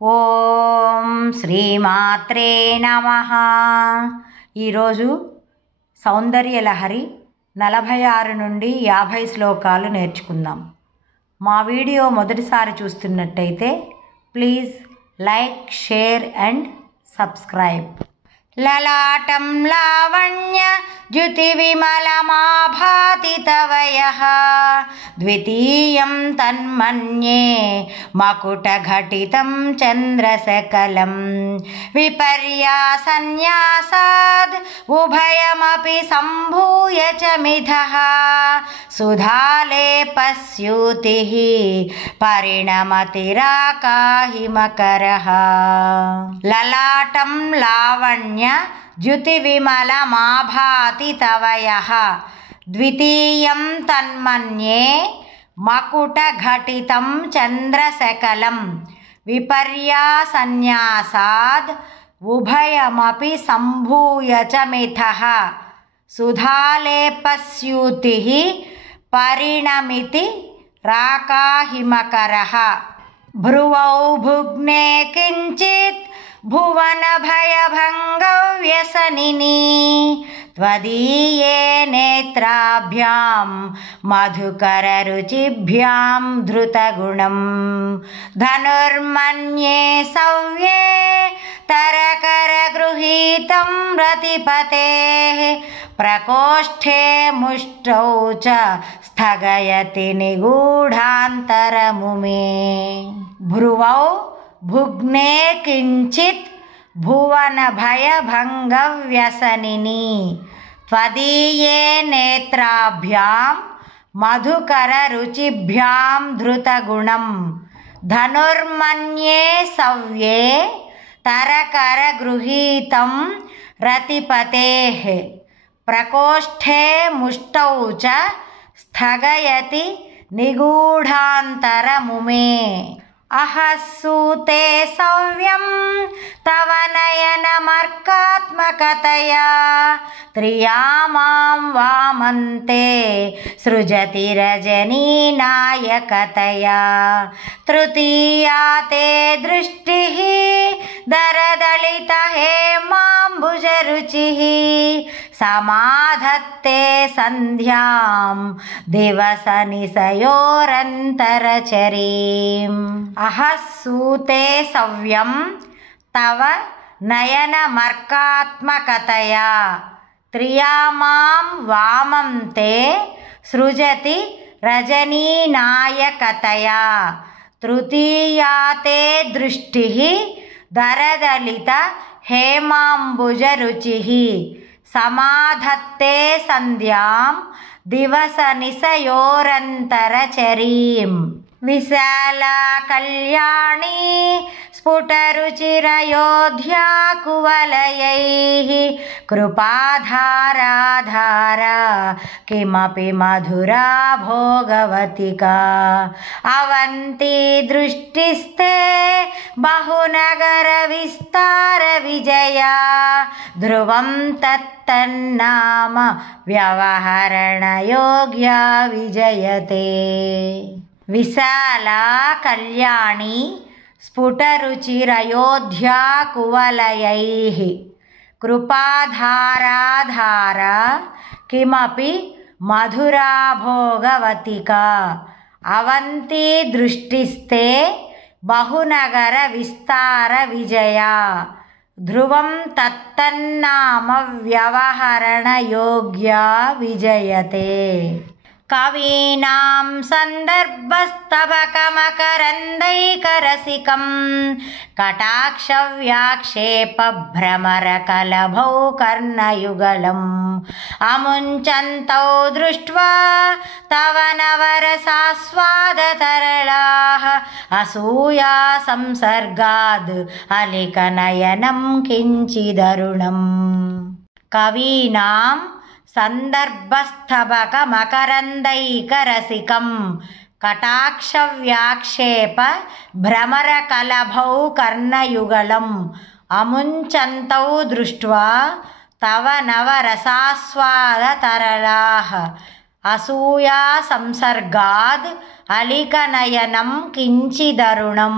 ఓం శ్రీమాత్రే నమః. ఈరోజు సౌందర్యలహరి 46 నుండి 50 శ్లోకాలు నేర్చుకుందాం. మా వీడియో మొదటిసారి చూస్తున్నట్టయితే please like, share and subscribe. లలాటం లావణ్య ద్యుతి విమలమాభాతి తవ యః ద్వితీయం తన్మన్యే మకుటఘటితం చంద్రసకలం విపర్యాసన్యాసాద్ ఉభయమపి సంభూయ చ మిథః సుధాలేపస్యూతిః పరిణమతిరాకాహిమకరః. లలాటం లావణ్య ద్యుతి విమలమాభాతి తవ యః ద్వితీయం తన్మన్యే మకుటఘటితం చంద్రసకలం విపర్యాసన్యాసాద్ ఉభయమపి సంభూయ చ మిథః సుధాలేపస్యూతిః పరిణమితి రాకాహిమకరః. భ్రువౌ భుగ్నే కించిత్ భువనభయభంగవ్యసనిని త్వదీయే నేత్రాభ్యాం మధుకరరుచిభ్యాం ధృతగుణం ధనుర్మన్యే సవ్యే తరకరగృహీతం రతిపతేః ప్రకోష్ఠే ముష్టౌ చ స్థగయతి నిగూఢాంతరముమే. భ్రువౌ భుగ్నే కించిత్ భువనభయభంగవ్యసనిని త్వదీయే నేత్రాభ్యాం మధుకరరుచిభ్యాం ధృతగుణం ధనుర్మన్యే సవ్యే తరకరగృహీతం రతిపతేః ప్రకోష్ఠే ముష్టౌ చ స్థగయతి నిగూఢాంతరముమే. అహస్సూతే సవ్యం తవ నయనమర్కాత్మకతయా త్రియామాం వామంతే సృజతి రజనీనాయకతయా తృతీయా తే దృష్టిః దరదళిత హేమాంబుజరుచిః సమాధత్తే సంధ్యాం దివస నిశయోరంతరచరీం. అహస్సూతే సవ్యం తవ నయనమర్కాత్మకతయా త్రియామాం వామం తే సృజతి రజనీనాయకతయా తృతీయా తే దృష్టిః దరదళిత హేమాంబుజరుచిః సమాధత్తే సంధ్యాం దివస నిశయోరంతరచరీం. విశాలా కళ్యాణీ స్ఫుటరుచిరయోధ్యా కువలయైః కృపాధారాధారా కిమపి మధురా భోగవతికా అవంతి దృష్టిస్తే బహునగర విస్తార విజయా ధ్రువం తత్తన్నామ వ్యవహరణ యోగ్యా విజయతే. విశాలా కళ్యాణి స్ఫుటరుచిరయోధ్యా కువలయైః కృపాధారాధారా కిమపి మధురా భోగవతికా అవంతి దృష్టిస్తే బహునగర విస్తార విజయా ధ్రువం తత్తన్నామ వ్యవహరణ యోగ్యా విజయతే. కవీనాం సందర్భస్తబకమకరందైకరసికం కటాక్షవ్యాక్షేపభ్రమరకలభౌ కర్ణయుగళం అముంచంతౌ దృష్ట్వా తవ నవరసాస్వాదతరళాః అసూయా సంసర్గాద్ అలికనయనం కించిదరుణం. కవీనాం సందర్భస్తబకమకరందైకరసికం కటాక్షవ్యాక్షేప భ్రమరకలభౌ కర్ణయుగళం అముంచంతౌ దృష్ట్వా తవ నవరసాస్వాదతరళాః అసూయా సంసర్గాద్ అలికనయనం కించిదరుణం.